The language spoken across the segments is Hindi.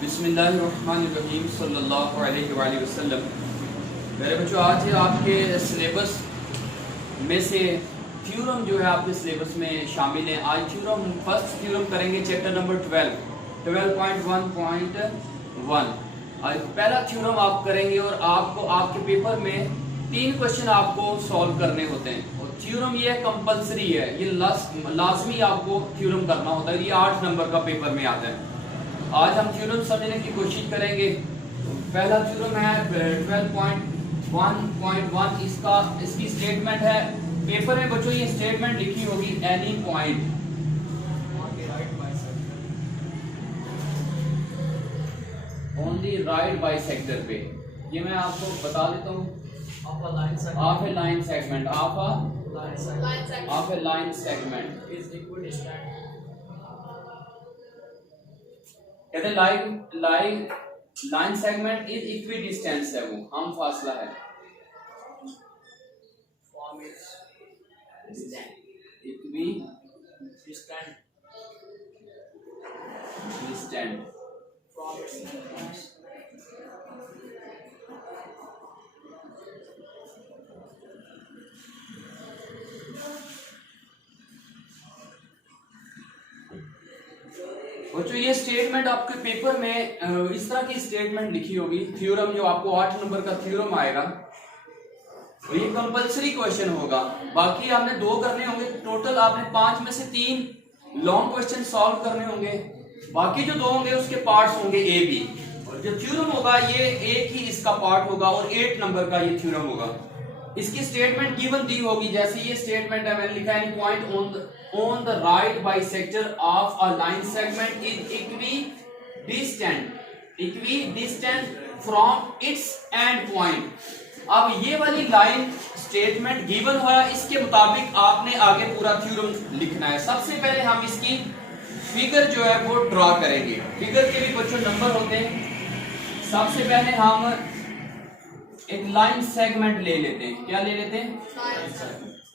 बिस्मिल्लाहिर्रहमानिर्रहीम सल्लल्लाहु अलैहि वसल्लम। मेरे बच्चों, आज आपके सिलेबस में से थ्योरम जो है आपके सिलेबस में शामिल है। आज फर्स्ट थ्योरम करेंगे चैप्टर नंबर 12.1.1। आज पहला थ्योरम आप करेंगे और आपको आपके पेपर में 3 क्वेश्चन आपको सॉल्व करने होते हैं। और थ्योरम ये कंपलसरी है, ये लाजमी आपको थ्योरम करना होता है। ये 8 नंबर का पेपर में आता है। आज हम थ्योरम समझने की कोशिश करेंगे। पहला थ्योरम है 12.1.1। इसकी स्टेटमेंट है, पेपर में बच्चों ये स्टेटमेंट लिखी होगी, any point only right bisector पे। ये मैं आपको बता देता हूँ। Of A line segment is equidistant. कहते हैं लाइन सेगमेंट इज इक्विडिस्टेंस है, वो हम फासला है। इक्विडिस्टेंट बच्चों, ये स्टेटमेंट आपके पेपर में इस तरह की स्टेटमेंट लिखी होगी। थ्योरम जो आपको 8 नंबर का थ्योरम आएगा, और ये कंपलसरी क्वेश्चन होगा। बाकी आपने 2 करने होंगे टोटल। आपने 5 में से 3 लॉन्ग क्वेश्चन सॉल्व करने होंगे। बाकी जो 2 होंगे उसके पार्ट्स होंगे ए बी। और जो थ्योरम होगा ये एक ही इसका पार्ट होगा और 8 नंबर का ये थ्योरम होगा। इसकी स्टेटमेंट गिवन दी होगी, जैसे ये स्टेटमेंट है, मैंने लिखा है any point on the right bisector of a line segment is equidistant from its and point. अब ये वाली लाइन स्टेटमेंट गिवन हुआ, इसके मुताबिक आपने आगे पूरा थ्योरम लिखना है। सबसे पहले हम इसकी फिगर जो है वो ड्रॉ करेंगे। फिगर के भी बच्चों नंबर होते हैं। सबसे पहले हम एक लाइन सेगमेंट ले लेते हैं। क्या ले लेते हैं?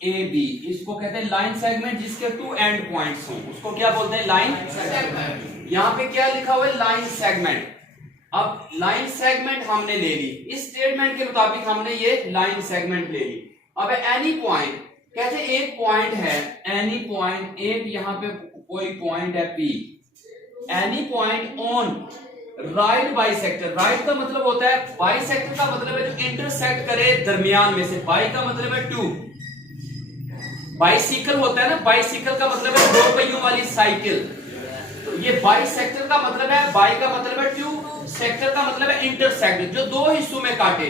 A B. इसको कहते हैं लाइन सेगमेंट जिसके 2 एंड पॉइंट्स हों, उसको क्या बोलते हैं? Line segment. यहाँ पे क्या लिखा हुआ है? Line segment. अब लाइन सेगमेंट हमने ले ली, इस स्टेटमेंट के मुताबिक हमने ये लाइन सेगमेंट ले ली। अब एनी पॉइंट, कहते हैं एक पॉइंट है, एनी पॉइंट, एक यहाँ पे कोई पॉइंट है P। Any point on right bisector. Right का मतलब होता है, बाइसेक्टर का मतलब है जो इंटरसेक्ट करे दरमियान में से। बाई का मतलब है 2। बाइसिकल होता है ना, बाइसिकल का मतलब है 2 पहियों वाली साइकिल। तो ये बाइसेक्टर का मतलब है, बाई का मतलब है 2, सेक्टर का मतलब है इंटरसेक्ट, जो 2 हिस्सों में काटे।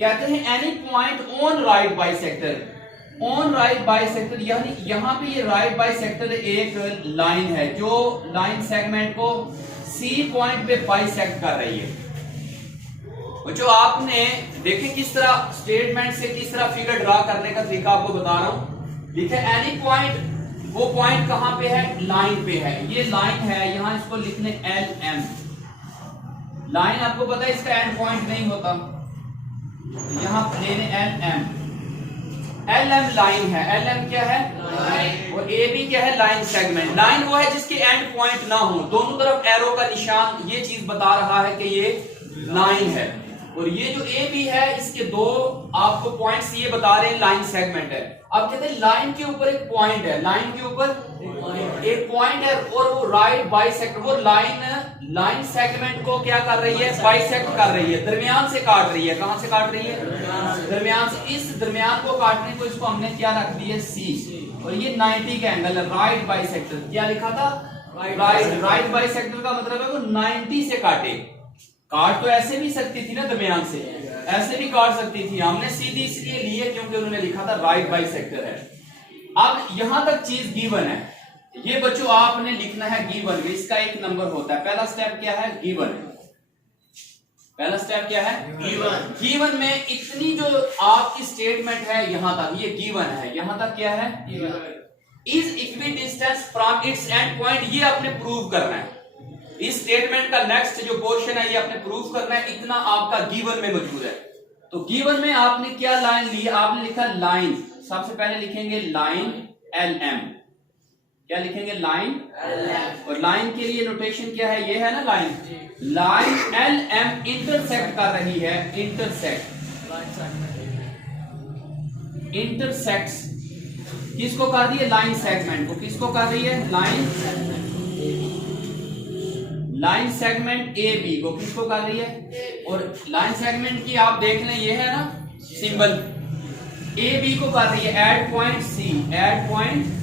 कहते हैं any point on right bisector. On right bisector यानी यहां पे ये राइट बाइसेक्टर एक लाइन है जो लाइन सेगमेंट को सी पॉइंट पे बाइसेक्ट कर रही है। जो आपने देखे किस तरह स्टेटमेंट से किस तरह फिगर ड्रा करने का तरीका आपको बता रहा हूं। लिखे एनी पॉइंट, वो पॉइंट कहां पे है? लाइन पे है। ये लाइन है, यहां इसको लिखने एल एम। लाइन आपको पता है इसका एंड पॉइंट नहीं होता, यहां लेने L M. L M line है, एल एम क्या है? लाइन। और ए बी क्या है? Line segment. लाइन वो है जिसके एंड पॉइंट ना हो, दोनों तरफ एरो का निशान ये चीज बता रहा है कि ये लाइन है। और ये जो ए बी है, इसके 2 आपको पॉइंट्स ये बता रहे हैं लाइन सेगमेंट है। अब कहते हैं लाइन के ऊपर एक पॉइंट है, लाइन के ऊपर एक पॉइंट है और वो राइट बाइसेक्ट, वो लाइन सेगमेंट को क्या कर रही है? बाइसेक्ट कर रही है, दरमियान से काट रही है। कहां से काट रही है? दरमियान से। इस दरमियान को काटने को इसको हमने क्या रख दिया? सी। और ये 90 का एंगल है, राइट बाइसेक्टर। क्या लिखा था? राइट बाइसेक्टर का मतलब है वो 90 से काटे। काट तो ऐसे भी सकती थी ना, दरमियान से ऐसे भी काट सकती थी। हमने सीधी इसलिए ली है क्योंकि उन्होंने लिखा था राइट बाइसेक्टर है। अब यहां तक चीज गिवन है, ये बच्चों आपने लिखना है गिवन में। इसका 1 नंबर होता है। पहला स्टेप क्या है? गिवन। पहला स्टेप क्या है? गिवन। गिवन में इतनी जो आपकी स्टेटमेंट है यहां तक, ये गिवन है। यहां तक क्या है? Is equidistance from its and point. ये आपने प्रूव करना है। इस स्टेटमेंट का नेक्स्ट जो पोर्शन है ये आपने प्रूव करना है। इतना आपका गिवन में मौजूद है। तो गिवन में आपने क्या लाइन ली? आपने लिखा लाइन। सबसे पहले लिखेंगे लाइन एल एम। क्या लिखेंगे? लाइन। और लाइन के लिए नोटेशन क्या है? ये है ना line. Line L M intersect कर रही है, इंटरसेक्ट्स किसको कर रही है? लाइन सेगमेंट को। किसको कर रही है? लाइन सेगमेंट ए बी को। किसको कर रही है? और लाइन सेगमेंट की आप देख लें, ये है ना सिंबल, ए बी को कर रही है at point C, at point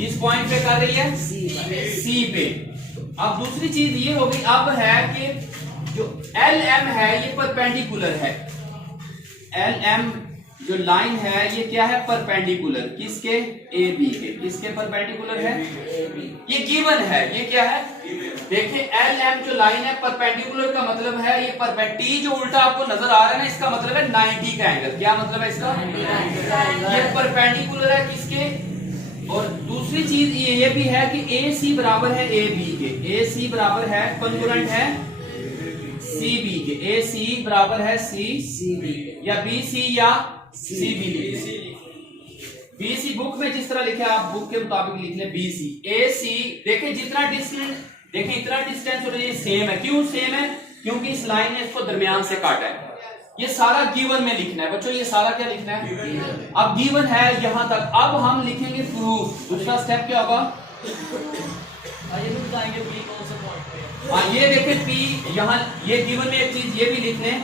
इस पॉइंट पे कर रही है सी पे। अब दूसरी चीज ये होगी, अब है कि जो एल एम है ये परपेंडिकुलर है। एल एम जो लाइन है ये क्या है? परपेंडिकुलर। किसके? ए बी के। किसके परपेंडिकुलर है? ये गिवन है। ये क्या है? देखिए एल एम जो लाइन है परपेंडिकुलर का मतलब है ये टी जो उल्टा आपको नजर आ रहा है ना, इसका मतलब है 90 का एंगल। क्या मतलब है इसका? ये परपेंडिकुलर है किसके? और दूसरी चीज ये भी है कि ए सी बराबर है ए बी के। ए सी बराबर है कॉन्ग्रुएंट है सी बी के। ए सी बराबर है सी बी या बी सी या C B. B C book में जिस तरह लिखा है आप बुक के मुताबिक लिख लें बी सी। ए सी देखिए जितना डिस्टेंस, देखिए इतना डिस्टेंस और ये सेम है। क्यों सेम है? क्योंकि इस लाइन ने इसको दरमियान से काटा है। ये सारा गिवन में लिखना है बच्चों, ये सारा क्या लिखना है? अब गिवन है यहां तक। अब हम लिखेंगे प्रूफ। दूसरा स्टेप क्या होगा? ये देखिए पी, यहाँ ये गिवन में एक चीज ये भी लिख लें,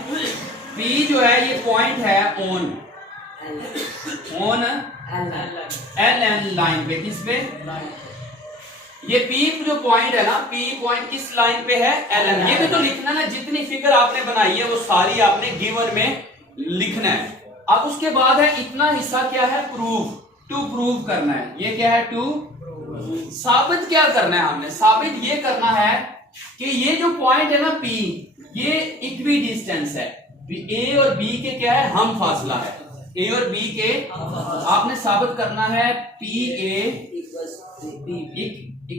पी जो है ये पॉइंट है ऑन एल एन लाइन पे। किस पे? ये पी जो पॉइंट है ना, पी पॉइंट किस लाइन पे है? L N. ये भी तो लिखना ना, जितनी फिगर आपने बनाई है वो सारी आपने गिवन में लिखना है। अब उसके बाद है इतना हिस्सा क्या है? प्रूफ। टू प्रूव करना है। ये क्या है? टू साबित क्या करना है हमने? साबित ये करना है कि ये जो पॉइंट है ना पी, ये इक्वी डिस्टेंस है। ए और बी के क्या है? हम फासला है। ए और बी के आपने साबित करना है पी ए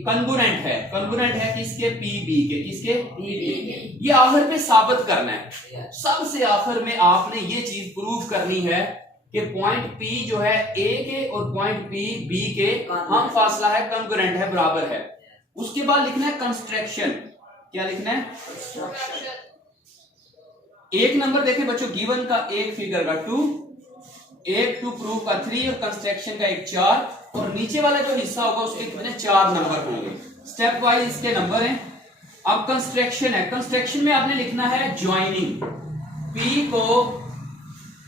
कॉन्ग्रुएंट है। कॉन्ग्रुएंट है किसके? पी बी के। किसके? पी बी के। ये आखिर में साबित करना है। सबसे आखिर में आपने ये चीज प्रूव करनी है कि पॉइंट पी जो है ए के और पॉइंट पी बी के हम फासला है, कॉन्ग्रुएंट है, बराबर है। उसके बाद लिखना है कंस्ट्रक्शन। क्या लिखना है? एक नंबर देखें बच्चों, गिवन का एक फिगर का 2, एक टू प्रूव का 3 और कंस्ट्रक्शन का एक 4, और नीचे वाला जो हिस्सा होगा उसके कितने? 4 नंबर होंगे। स्टेप वाइज इसके नंबर हैं। अब कंस्ट्रक्शन है। कंस्ट्रक्शन में आपने लिखना है ज्वाइनिंग। पी को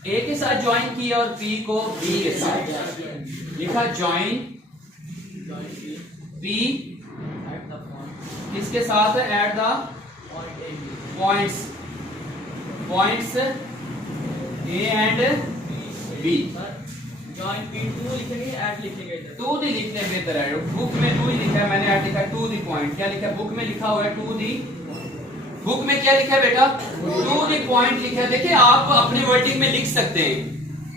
ए के साथ ज्वाइन किया और पी को बी के साथ लिखा ज्वाइन पी किसके साथ है? At the points A and B. Join P to लिखेंगे, ऐड लिखेंगे इधर। टू दी लिखने बेहतर है। बुक में टू ही लिखा है, मैंने ऐड लिखा टू दी पॉइंट। क्या लिखा है? बुक में लिखा हुआ है टू दी। बुक में क्या लिखा है बेटा? टू दी पॉइंट लिखा है। देखिए आप अपनी वर्डिंग में लिख सकते हैं।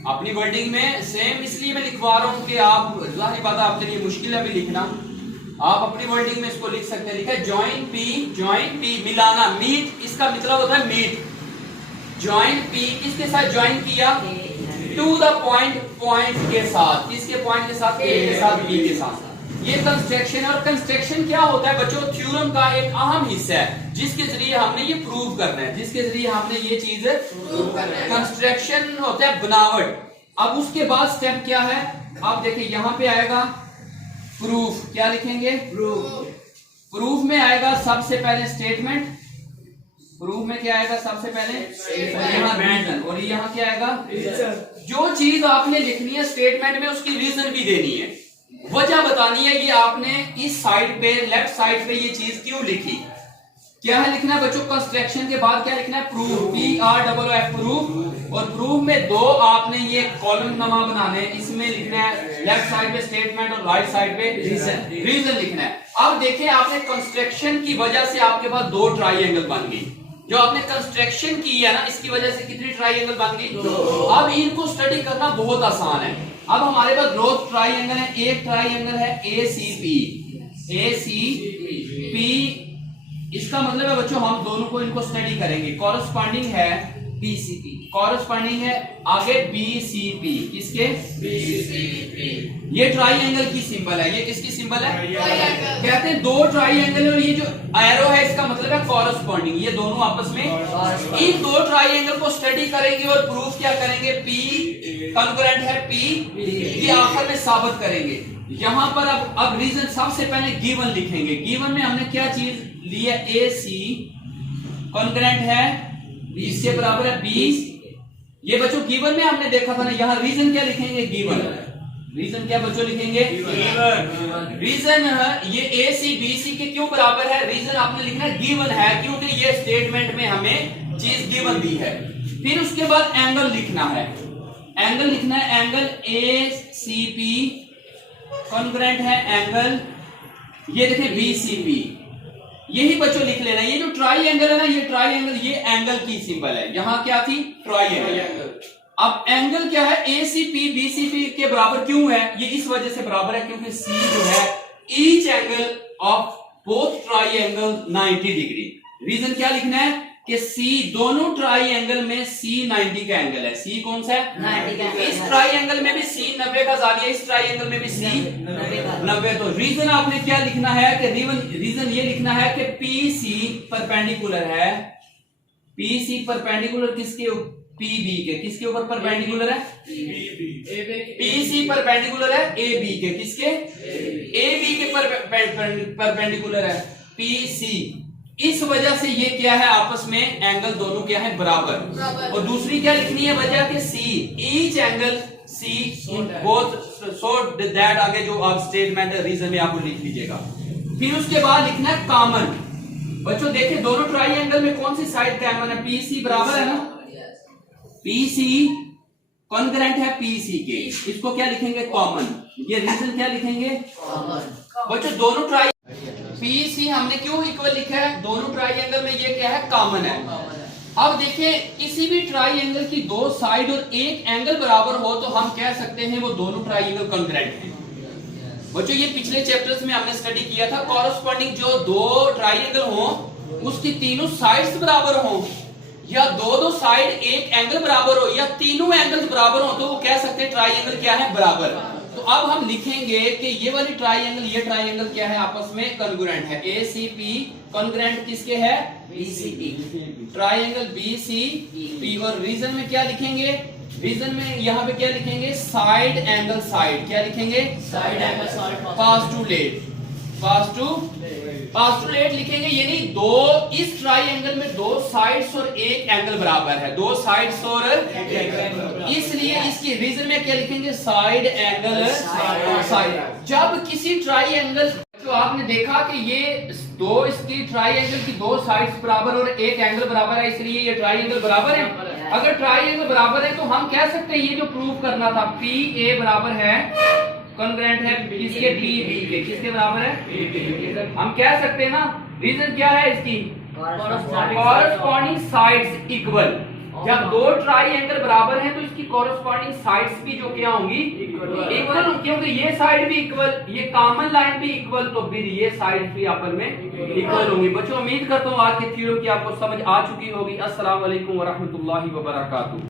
अपनी वर्डिंग में सेम इसलिए मैं लिखवा रहा हूं कि आप जाहिर बात है आपके लिए मुश्किल है भी लिखना। आप अपनी वर्डिंग में इसको लिख सकते हैं। लिखा है ज्वाइन पी मिलाना, मीट, इसका मतलब होता है मीट। ज्वाइन पी किसके साथ ज्वाइन किया? टू द पॉइंट के साथ। किसके पॉइंट के साथ? ए के साथ, बी के साथ। ये कंस्ट्रक्शन है। और कंस्ट्रक्शन क्या होता है बच्चों? थ्योरम का एक अहम हिस्सा है जिसके जरिए हमने ये प्रूव करना है, जिसके जरिए हमने ये चीज प्रूव करना है। कंस्ट्रक्शन होता है बनावट। अब उसके बाद स्टेप क्या है? आप देखिए यहां पे आएगा प्रूफ। क्या लिखेंगे? प्रूफ में आएगा सबसे पहले स्टेटमेंट। प्रूफ में क्या आएगा सबसे पहले? यहाँ रीजन। और यहाँ क्या आएगा? जो चीज आपने लिखनी है स्टेटमेंट में उसकी रीजन भी देनी है, वजह बतानी है। ये आपने इस साइड पे, लेफ्ट साइड पे ये चीज क्यों लिखी। क्या है लिखना है बच्चों? कंस्ट्रक्शन के बाद क्या लिखना है? प्रूफ। PROOF proof. और प्रूफ में दो आपने ये कॉलम नमा बनाने, इसमें लिखना है लेफ्ट साइड पे स्टेटमेंट और राइट साइड पे रीजन लिखना है। अब देखिए आपने कंस्ट्रक्शन की वजह से आपके पास 2 ट्राइंगल बन गई। जो आपने कंस्ट्रक्शन की है ना, इसकी वजह से कितनी ट्राइंगल बन गई? 2। अब इनको स्टडी करना बहुत आसान है। अब हमारे पास 2 ट्राइंगल है। एक ट्राइंगल है ACP। इसका मतलब है बच्चों हम दोनों को इनको स्टडी करेंगे। कॉरस्पॉन्डिंग है BCP कॉरस्पॉन्डिंग है आगे BCP, किसके? BCP ये ट्राइंगल की सिंबल है। ये किसकी सिंबल है? ट्राइंगल। कहते हैं दो ट्राइंगल और ये जो एरो है इसका मतलब है कॉरस्पॉन्डिंग, ये दोनों आपस में। इन दो ट्राइंगल को स्टडी करेंगे और प्रूफ क्या करेंगे? P कॉन्ग्रुएंट है P, ये आखिर में साबित करेंगे। यहां पर अब रीजन सबसे पहले गिवन लिखेंगे। गिवन में हमने क्या चीज ली है? AC कॉन्ग्रुएंट है इससे बराबर है B। ये बच्चों गिवन में हमने देखा था ना, यहाँ रीजन क्या लिखेंगे? गिवन। रीजन क्या बच्चों लिखेंगे? रीजन ये AC BC के क्यों बराबर है? रीजन आपने लिखना है गिवन है, क्योंकि ये स्टेटमेंट में हमें चीज गिवन दी है। फिर उसके बाद एंगल लिखना है। एंगल लिखना है, एंगल ACP कॉन्ग्रुएंट है एंगल, ये देखें BCP। यही बच्चों लिख लेना। ये जो ट्राइंगल है ना, ये ट्राइंगल, ये एंगल की सिंबल है। यहां क्या थी? ट्राइंगल। अब एंगल क्या है? ACP BCP के बराबर क्यों है? ये इस वजह से बराबर है क्योंकि C जो है each angle of both triangle 90 degree. Reason क्या लिखना है कि C दोनों ट्राइंगल में C 90 का एंगल है। C कौन सा है? 90 का। इस ट्राइंगल में भी C 90 का जाविया, इस ट्राइंगल में भी C 90। तो रीजन आपने क्या लिखना है कि रीजन ये लिखना है कि PC परपेंडिकुलर है। PC परपेंडिकुलर किसके? PB के। किसके ऊपर परपेंडिकुलर है? PC परपेंडिकुलर है AB के। किसके? AB के परपेंडिकुलर है PC। इस वजह से ये क्या है? आपस में एंगल दोनों क्या है? बराबर। और दूसरी क्या लिखनी है वजह के? C each angle C both so that, आगे जो आप स्टेटमेंट रीजन में आप लिख लीजिएगा। फिर उसके बाद लिखना है कॉमन। बच्चों देखिए दोनों ट्राइंगल में कौन सी साइड कॉमन है? PC बराबर है ना, PC कॉन्ग्रुएंट है PC के। इसको क्या लिखेंगे? कॉमन। ये रीजन क्या लिखेंगे? बच्चों दोनों ट्राई PC हमने क्यों इक्वल लिखा है? दोनों ट्राइंगल में ये क्या है? कॉमन है। अब देखिए किसी भी ट्राइंगल की दो साइड और एक एंगल बराबर हो तो हम कह सकते हैं वो दोनों ट्राइंगल कॉन्ग्रुएंट हैं। बच्चों ये पिछले चैप्टर्स में हमने स्टडी किया था। कॉरस्पॉन्डिंग जो दो ट्राइंगल हो उसकी तीनों साइड्स बराबर हो, या दो साइड एक एंगल बराबर हो, या तीनों एंगल्स बराबर हो, तो वो कह सकते हैं ट्राइंगल क्या है? बराबर। तो अब हम लिखेंगे कि ये वाली ट्राइंगल, ये ट्राइंगल क्या है? आपस में कॉन्ग्रुएंट है। ACP कॉन्ग्रुएंट किसके है? BCP triangle BCP। और रीजन में क्या लिखेंगे? रीजन में यहाँ पे क्या लिखेंगे? Side angle side. क्या लिखेंगे? Side angle side postulate. Postulate लिखेंगे, यानी दो इस ट्राइंगल में दो साइड्स और एक एंगल बराबर है। दो साइड्स और इसलिए इसकी रीजन में क्या लिखेंगे? Side angle side. जब किसी ट्राइंगल, तो आपने देखा कि ये दो इसकी ट्राइंगल की दो साइड्स बराबर और एक एंगल बराबर है, इसलिए ये ट्राइंगल बराबर है। अगर ट्राइंगल बराबर है तो हम कह सकते हैं ये जो प्रूव करना था PA बराबर है कॉन्ग्रुएंट है किसके? PB के। किसके बराबर है? हम कह सकते हैं ना। रीजन क्या है इसकी? Corresponding sides equal. जब दो ट्राइंगल बराबर हैं तो इसकी कॉरस्पॉन्डिंग साइड्स भी जो क्या होंगी? इक्वल, क्योंकि ये साइड भी इक्वल, ये कॉमन लाइन भी इक्वल, तो फिर ये साइड भी आपस में इक्वल होंगी। बच्चों उम्मीद करता हूँ आज के थ्योरम की आपको समझ आ चुकी होगी। अस्सलाम वालेकुम व रहमतुल्लाहि व बरकातहू।